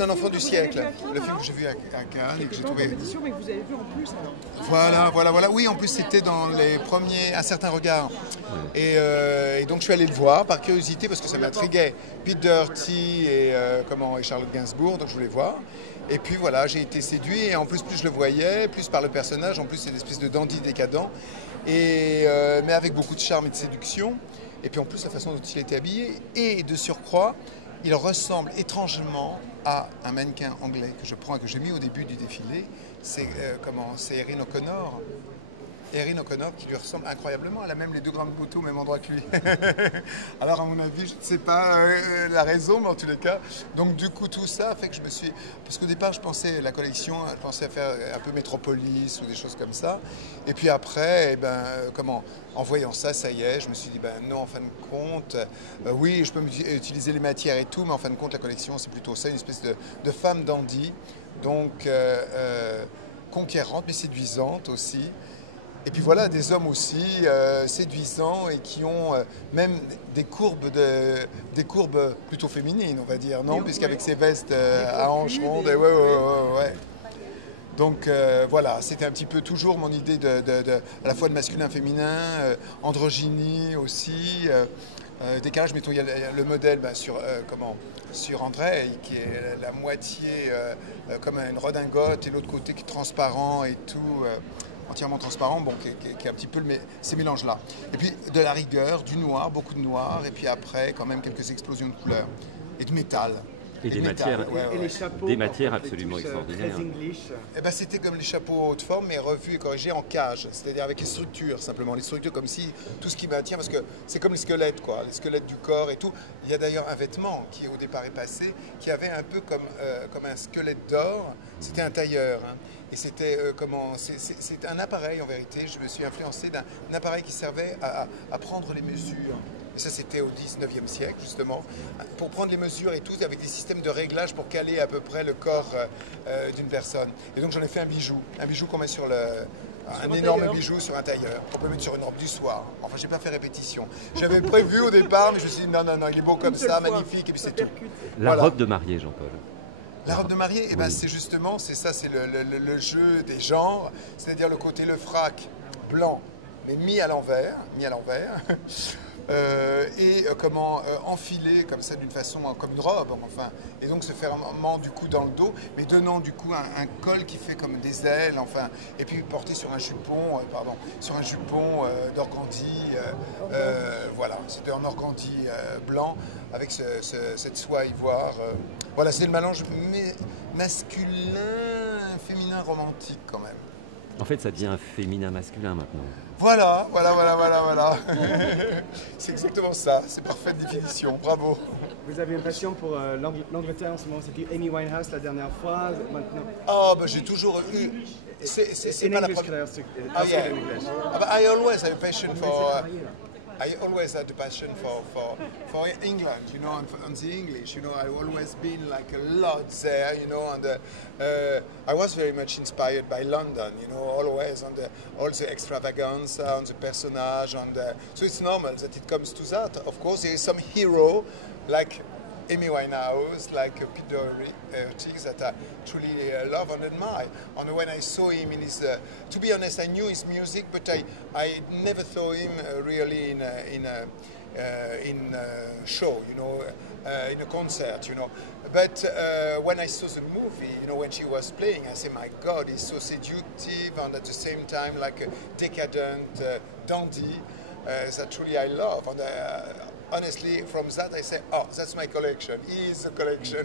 d'un enfant du siècle. Le film que j'ai vu à Cannes et que j'ai trouvé... Mais vous avez vu en plus alors. Voilà. Oui, en plus c'était dans les premiers Un certain regard. Et donc je suis allé le voir par curiosité parce que ça m'intriguait. Pete Doherty et Charlotte Gainsbourg, donc je voulais voir. Et puis voilà, j'ai été séduit et en plus je le voyais, plus par le personnage, en plus c'est une espèce de dandy décadent, mais avec beaucoup de charme et de séduction. Et puis en plus la façon dont il était habillé et de surcroît, il ressemble étrangement à un mannequin anglais que je prends et que j'ai mis au début du défilé. C'est Erin O'Connor. Erin O'Connor qui lui ressemble incroyablement. Elle a même les deux grandes poteaux au même endroit que lui. Alors à mon avis, je ne sais pas la raison, mais en tous les cas. Donc du coup tout ça fait que je me suis... Parce qu'au départ je pensais à faire un peu Métropolis ou des choses comme ça. Et puis après, en voyant ça, ça y est, je me suis dit, non, en fin de compte, oui, je peux utiliser les matières et tout, mais en fin de compte la collection c'est plutôt ça, une espèce de femme dandy. Donc conquérante mais séduisante aussi. Et puis voilà, des hommes aussi séduisants et qui ont même des courbes plutôt féminines, on va dire, non? Puisqu'avec ces vestes à hanches rondes, ouais. Donc voilà, c'était un petit peu toujours mon idée à la fois de masculin-féminin, androgynie aussi, décalage. Mettons, il y a le modèle sur André, qui est la moitié comme une redingote et l'autre côté qui est transparent et tout. Entièrement transparent, qui est un petit peu ces mélanges-là. Et puis de la rigueur, du noir, beaucoup de noir, et puis après quand même quelques explosions de couleurs et de métal. Et des matières, et les chapeaux, des matières absolument extraordinaires. C'était comme les chapeaux haute forme, mais revus et corrigés en cage, c'est-à-dire avec les structures simplement, les structures comme si tout ce qui maintient, parce que c'est comme les squelettes, quoi, les squelettes du corps et tout. Il y a d'ailleurs un vêtement qui au départ est passé, qui avait un peu comme un squelette d'or, c'était un tailleur. Hein. Et c'était c'est un appareil en vérité, je me suis influencé d'un appareil qui servait à prendre les mesures. Et ça c'était au 19e siècle justement, pour prendre les mesures et tout, avec des systèmes de réglage pour caler à peu près le corps d'une personne. Et donc j'en ai fait un bijou qu'on met sur un énorme bijou sur un tailleur, qu'on peut mettre sur une robe du soir. Enfin, j'ai pas fait répétition. J'avais prévu au départ, mais je me suis dit non, il est beau comme ça, magnifique, et puis c'est tout. La robe de mariée, Jean-Paul. La robe de mariée, c'est justement, c'est le jeu des genres, c'est-à-dire le frac blanc, mais mis à l'envers, enfiler comme ça d'une façon comme une robe, enfin, et donc se fermant du coup dans le dos, mais donnant du coup un col qui fait comme des ailes, enfin, et puis porté sur un jupon, d'organdi, voilà, c'était en organdi blanc avec cette soie ivoire. Voilà, c'est le mélange masculin, féminin, romantique quand même. En fait, ça devient féminin-masculin maintenant. Voilà. C'est exactement ça, c'est parfaite définition, bravo. Vous avez une passion pour l'Angleterre en ce moment, c'était Amy Winehouse la dernière fois, maintenant. J'ai toujours eu... C'est pas la première... I always have a passion for... I always had a passion for England, you know, and the English, you know. I've always been like a lot there, you know, and I was very much inspired by London, you know, always, and all the extravaganza, and the personage, so it's normal that it comes to that. Of course, there is some hero, like Amy Winehouse, like Pete Doherty, that I truly love and admire. And when I saw him in his, to be honest, I knew his music, but I never saw him really in a show, you know, in a concert, you know. But when I saw the movie, you know, when she was playing, I said, my God, he's so seductive and at the same time like a decadent dandy that truly I love. And honestly, from that I say, oh, that's my collection. He is a collection.